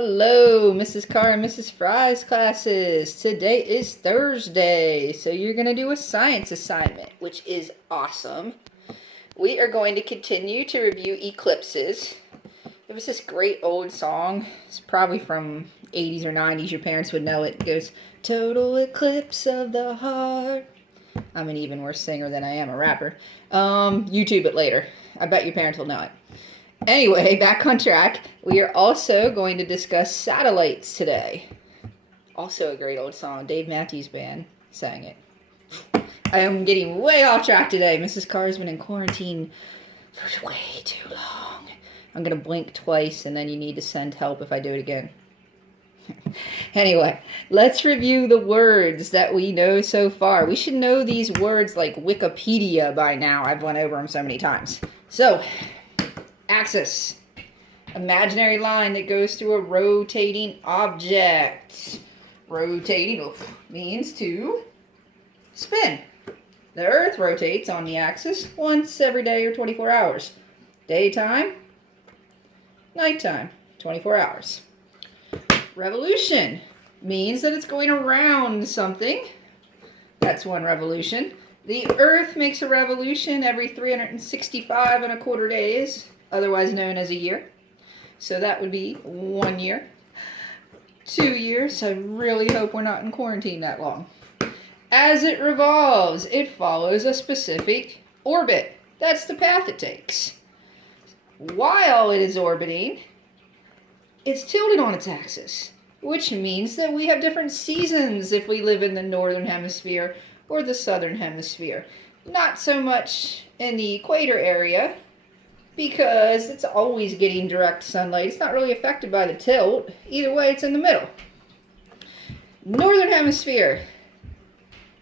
Hello, Mrs. Carr and Mrs. Fry's classes. Today is Thursday, so you're going to do a science assignment, which is awesome. We are going to continue to review eclipses. There was this great old song. It's probably from 80s or 90s. Your parents would know it. It goes, "Total eclipse of the heart." I'm an even worse singer than I am a rapper. YouTube it later. I bet your parents will know it. Anyway, back on track. We are also going to discuss satellites today. Also a great old song. Dave Matthews Band sang it. I am getting way off track today. Mrs. Carr's been in quarantine for way too long. I'm going to blink twice and then you need to send help if I do it again. Anyway, let's review the words that we know so far. We should know these words like Wikipedia by now. I've went over them so many times. So, axis. Imaginary line that goes through a rotating object. Rotating means to spin. The Earth rotates on the axis once every day or 24 hours. Daytime, nighttime, 24 hours. Revolution means that it's going around something. That's one revolution. The Earth makes a revolution every 365 and a quarter days, otherwise known as a year. So that would be 1 year. 2 years. I really hope we're not in quarantine that long. As it revolves, it follows a specific orbit. That's the path it takes. While it is orbiting, it's tilted on its axis, which means that we have different seasons if we live in the northern hemisphere or the southern hemisphere. Not so much in the equator area, because it's always getting direct sunlight. It's not really affected by the tilt. Either way, it's in the middle. Northern hemisphere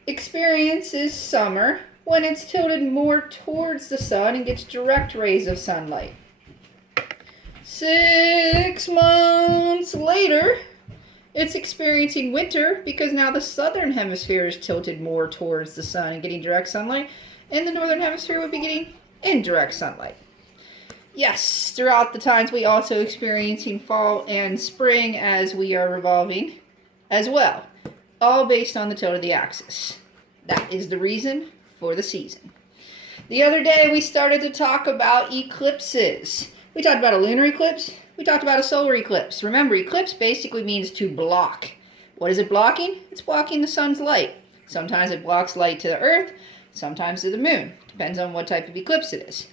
experiences summer when it's tilted more towards the sun and gets direct rays of sunlight. 6 months later, it's experiencing winter because now the southern hemisphere is tilted more towards the sun and getting direct sunlight, and the northern hemisphere would be getting indirect sunlight. Yes, throughout the times we also experiencing fall and spring as we are revolving as well, all based on the tilt of the axis. That is the reason for the season. The other day we started to talk about eclipses. We talked about a lunar eclipse. We talked about a solar eclipse. Remember, eclipse basically means to block. What is it blocking? It's blocking the sun's light. Sometimes it blocks light to the earth, sometimes to the moon. Depends on what type of eclipse it is.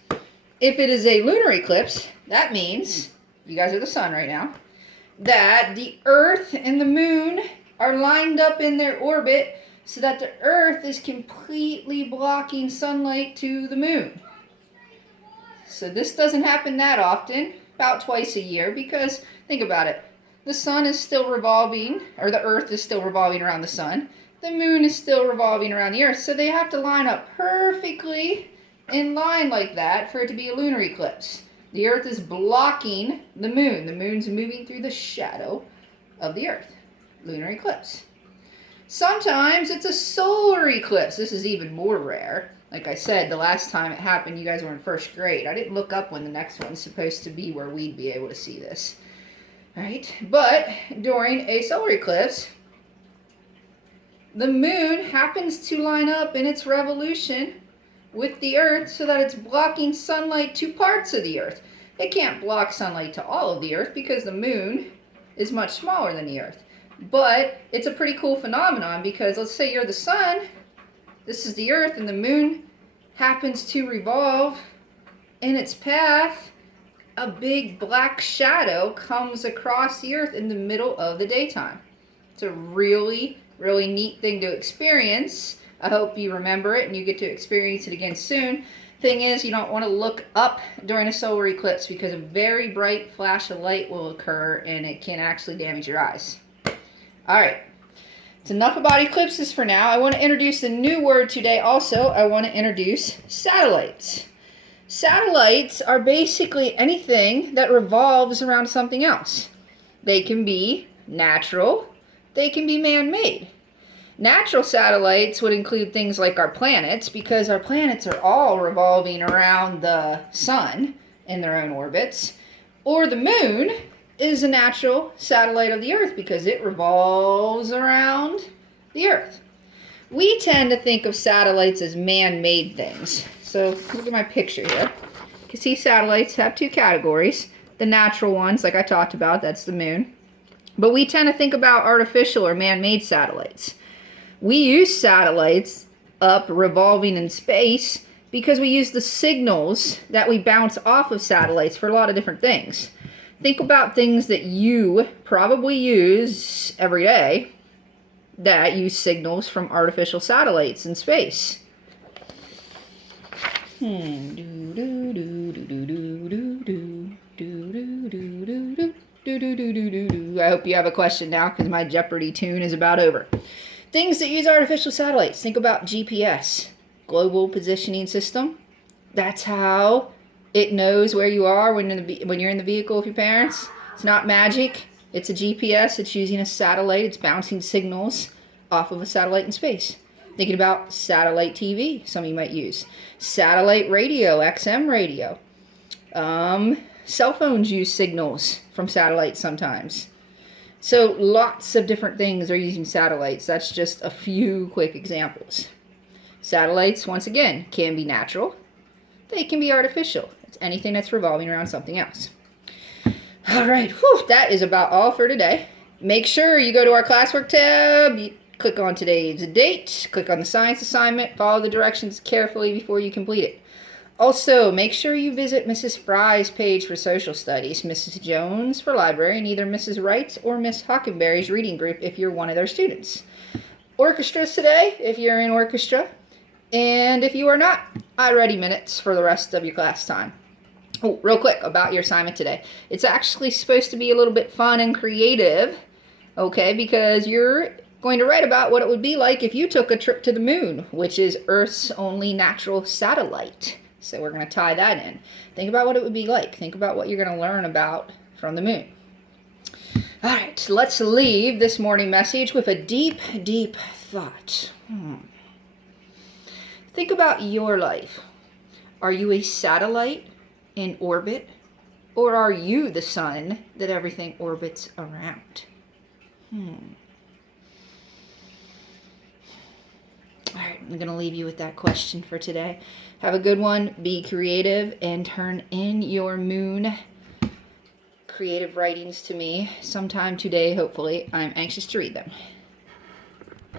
If it is a lunar eclipse, that means, you guys are the sun right now, that the earth and the moon are lined up in their orbit so that the earth is completely blocking sunlight to the moon. So this doesn't happen that often, about twice a year, because think about it. The sun is still revolving, or the earth is still revolving around the sun. The moon is still revolving around the earth, so they have to line up perfectly in line like that for it to be a lunar eclipse. The earth is blocking the moon. The moon's moving through the shadow of the earth. Lunar eclipse. Sometimes it's a solar eclipse. This is even more rare. Like I said, the last time it happened, you guys were in first grade. I didn't look up when the next one's supposed to be where we'd be able to see this. Right? But during a solar eclipse, the moon happens to line up in its revolution with the earth so that it's blocking sunlight to parts of the earth. It can't block sunlight to all of the earth because the moon is much smaller than the earth. But it's a pretty cool phenomenon because let's say you're the sun, this is the earth, and the moon happens to revolve in its path. A big black shadow comes across the earth in the middle of the daytime. It's a really, really neat thing to experience. I hope you remember it and you get to experience it again soon. Thing is, you don't want to look up during a solar eclipse because a very bright flash of light will occur and it can actually damage your eyes. Alright, it's enough about eclipses for now. I want to introduce a new word today also. I want to introduce satellites. Satellites are basically anything that revolves around something else. They can be natural, they can be man-made. Natural satellites would include things like our planets, because our planets are all revolving around the sun in their own orbits. Or the moon, is a natural satellite of the Earth because it revolves around the Earth. We tend to think of satellites as man-made things. So look at my picture here. You can see satellites have two categories. The natural ones, like I talked about, that's the moon. But we tend to think about artificial or man-made satellites. We use satellites up revolving in space because we use the signals that we bounce off of satellites for a lot of different things. Think about things that you probably use every day that use signals from artificial satellites in space. I hope you have a question now because my Jeopardy tune is about over. Things that use artificial satellites. Think about GPS, Global Positioning System. That's how it knows where you are when you're in the vehicle with your parents. It's not magic. It's a GPS. It's using a satellite. It's bouncing signals off of a satellite in space. Thinking about satellite TV, some of you might use. Satellite radio, XM radio. Cell phones use signals from satellites sometimes. So lots of different things are using satellites. That's just a few quick examples. Satellites, once again, can be natural. They can be artificial. It's anything that's revolving around something else. All right, that is about all for today. Make sure you go to our classwork tab, you click on today's date, click on the science assignment, follow the directions carefully before you complete it. Also, make sure you visit Mrs. Fry's page for social studies, Mrs. Jones for library, and either Mrs. Wright's or Miss Hockenberry's reading group if you're one of their students. Orchestras today, if you're in orchestra. And if you are not, iReady minutes for the rest of your class time. Oh, real quick about your assignment today. It's actually supposed to be a little bit fun and creative, okay, because you're going to write about what it would be like if you took a trip to the moon, which is Earth's only natural satellite. So we're going to tie that in. Think about what it would be like. Think about what you're going to learn about from the moon. All right, let's leave this morning message with a deep, deep thought. Think about your life. Are you a satellite in orbit, or are you the sun that everything orbits around? All right, I'm going to leave you with that question for today. Have a good one. Be creative and turn in your moon creative writings to me sometime today, hopefully. I'm anxious to read them.